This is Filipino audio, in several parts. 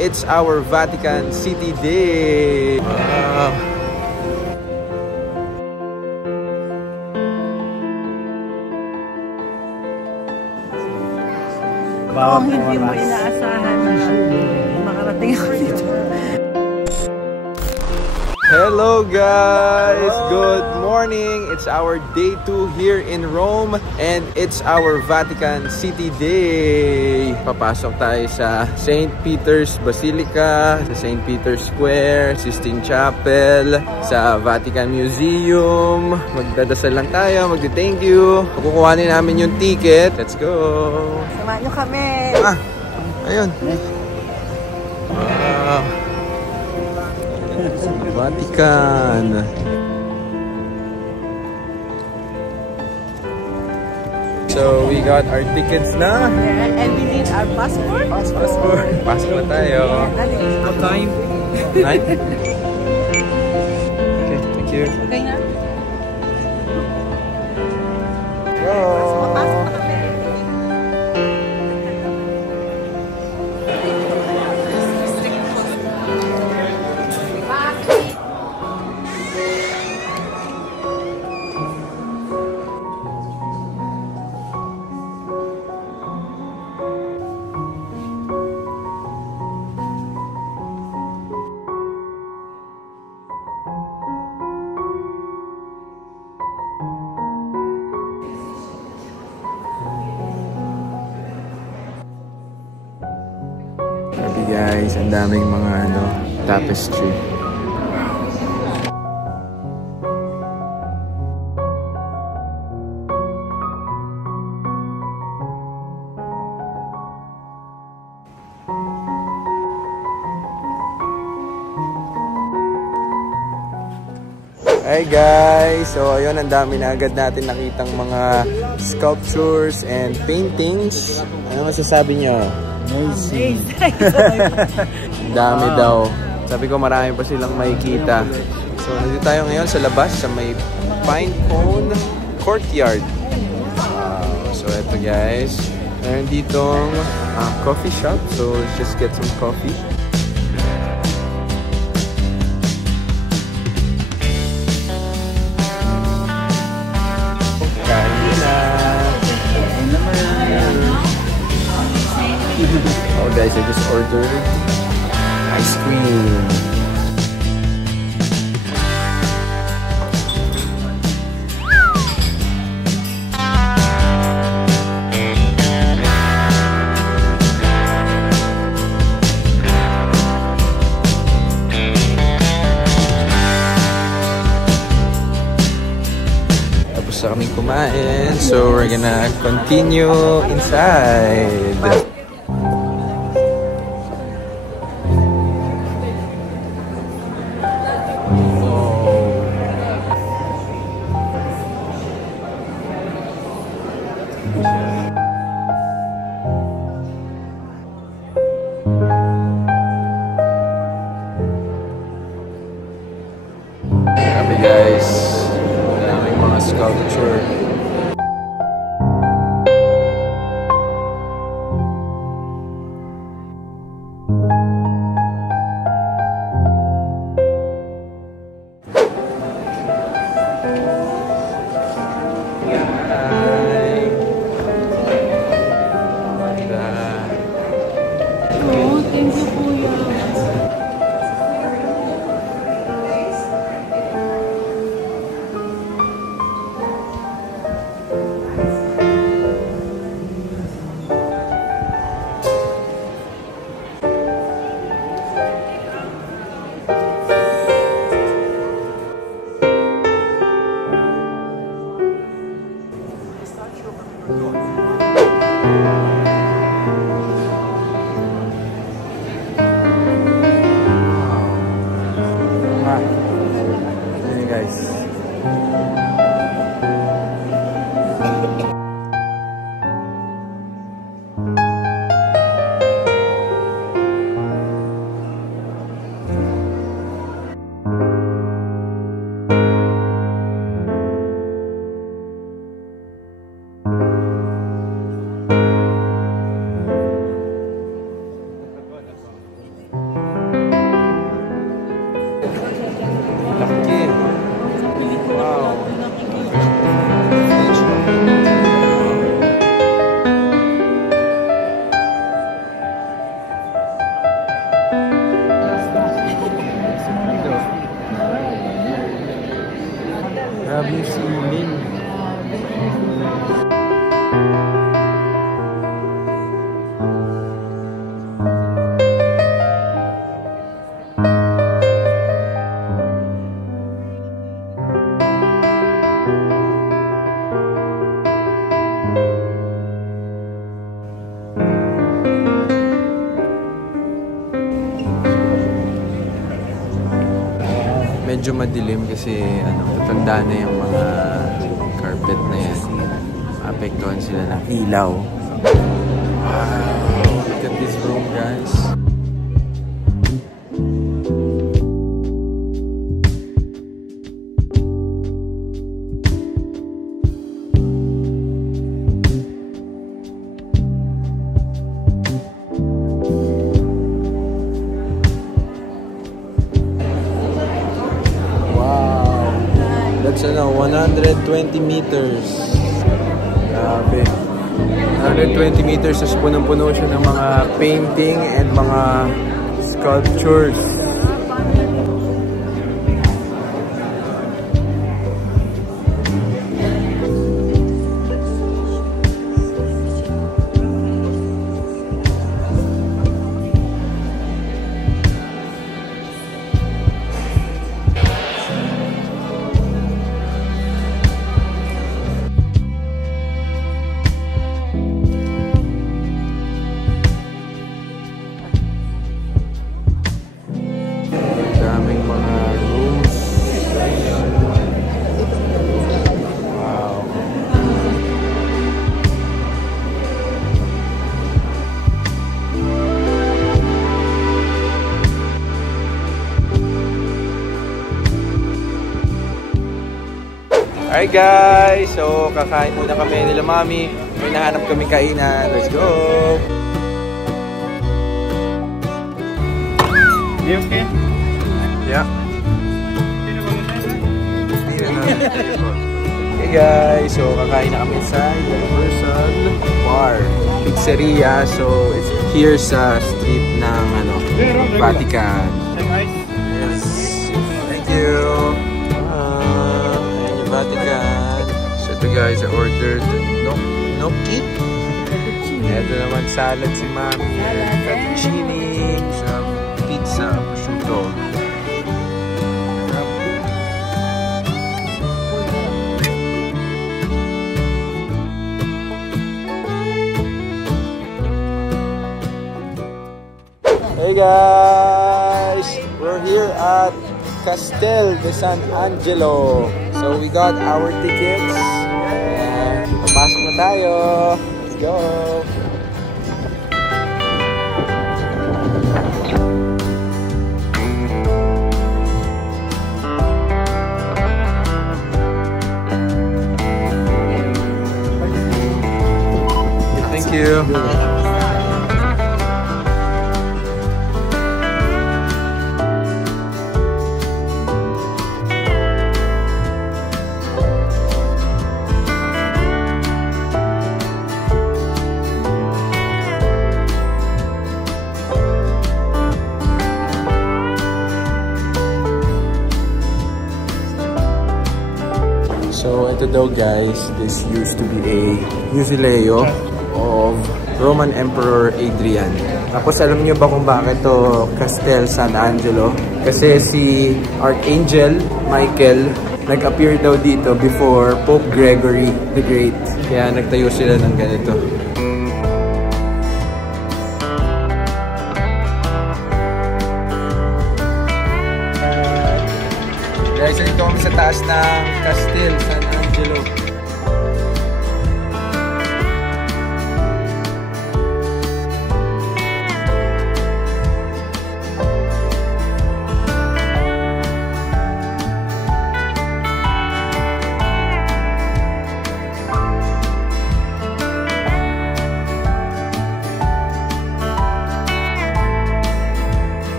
It's our Vatican City Day! Wow! Kung hindi mo inaasahan na makarating ako dito. Hello guys! Good morning! It's our day 2 here in Rome and it's our Vatican City Day! Papasok tayo sa St. Peter's Basilica, sa St. Peter's Square, Sistine Chapel, sa Vatican Museum. Magdadasal lang tayo, magdi-thank you. Kukuhanin namin yung ticket. Let's go! Samahan nyo kami! Ayun! Wow! Vatican. So we got our tickets na. Yeah, and we need our passport. Passport na tayo. What time? 9? Okay, thank you. Okay na? Go! Pasok na kami. Guys, ang daming mga tapestry. Hi guys! So ayun, ang dami na agad natin nakitang mga sculptures and paintings. Ano masasabi nyo? Amazing! Dami daw. Sabi ko marami pa silang makikita. So nandito tayo ngayon sa labas sa may Pinecone Courtyard. Wow! So eto guys, meron ditong coffee shop. So let's just get some coffee. Oh guys, I just ordered ice cream. Tapos na kaming kumain, so we're gonna continue inside. Grabe guys, maraming mga sculpture. medyo madilim kasi tatanda na yung mga carpet na yan. Apektuhan sila ng ilaw. Wow! Look at this room, guys. That's 120 meters. Grabe. 120 meters. Tapos punong-puno siya ng mga painting and mga sculptures. Alright guys, so kakain muna kami nila Mami. May nahanap kami kainan. Let's go! You okay? Yeah. Okay guys, so kakain na kami sa Universal Bar Pizzeria. So it's here sa street ng Vatican. Yes. Thank you. Vatican. So ito guys, I ordered gnocchi. Ito naman salad si Mami. Fettuccine. Some pizza. Prosciutto. Hey guys! We're here at Castel de San Angelo. So we got our tickets and papasok na tayo. Let's go! Thank you. So ito daw guys, this used to be a mausoleo of Roman Emperor Adrian. Tapos alam niyo ba kung bakit to Castel San Angelo? Kasi si Archangel Michael nag-appear daw dito before Pope Gregory the Great. Kaya nagtayo sila ng ganito. Guys, nandito kami sa taas ng Castel San Angelo.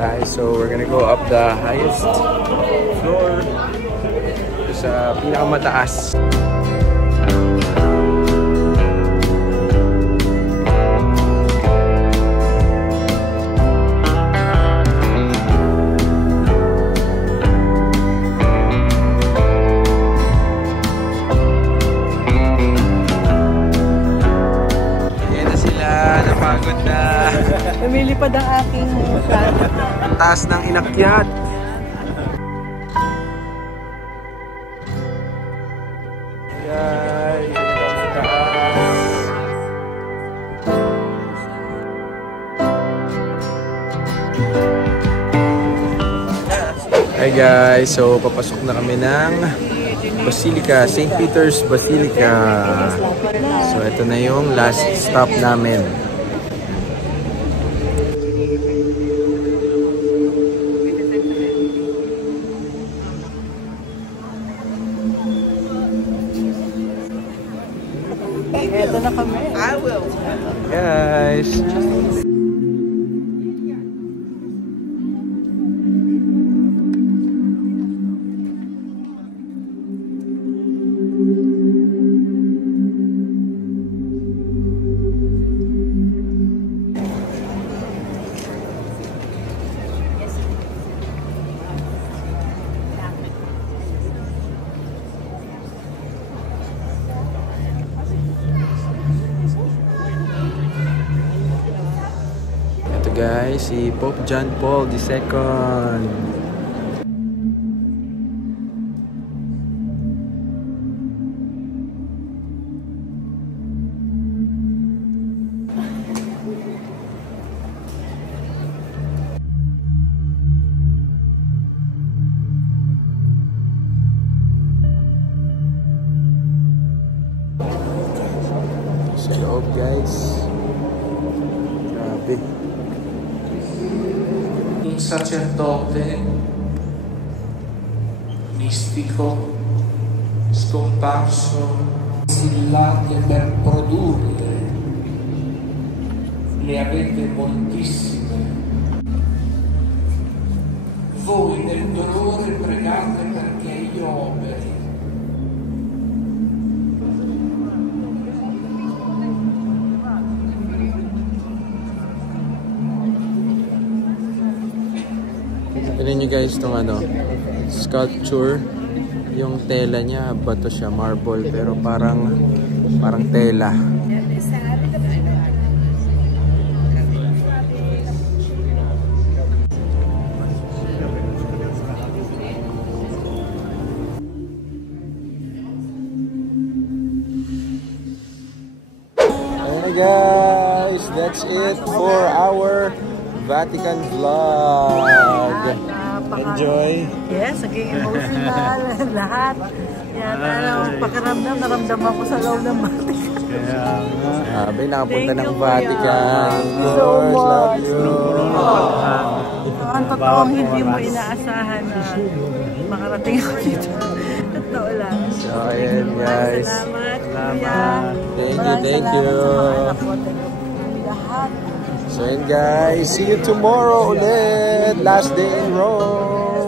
Guys, so we're gonna go up the highest floor sa pinakamataas. Ayan na sila, napagod na. Lumilipad ang aking shot. Taas ng inakyat. Guys, Hi guys, so papasok na kami ng Basilica, St. Peter's Basilica. So ito na yung last stop namin. Ito na kami. I will. Guys. Guys, si Pope John Paul II. Sa loob, guys. Grabe. Un sacerdote mistico scomparso, assillate per produrre, ne avete moltissime. Voi nel dolore pregate perché io operi. Tignan nyo guys itong sculpture. Yung tela niya, bato siya, marble, pero parang tela. Hey guys, that's it for our Vatican vlog. Enjoy. Yes, naging emotional. Lahat. Yan, pakiramdam, naramdaman ko sa loob ng Vatican. Sabi, nakapunta ng Vatican. So much. Love you. Ang totoong hindi mo inaasahan na makarating ako dito. Totoo lang. So, ayan guys. Salamat, Kuya. Thank you. So, ayan guys. See you tomorrow ulit. Last day in Rome.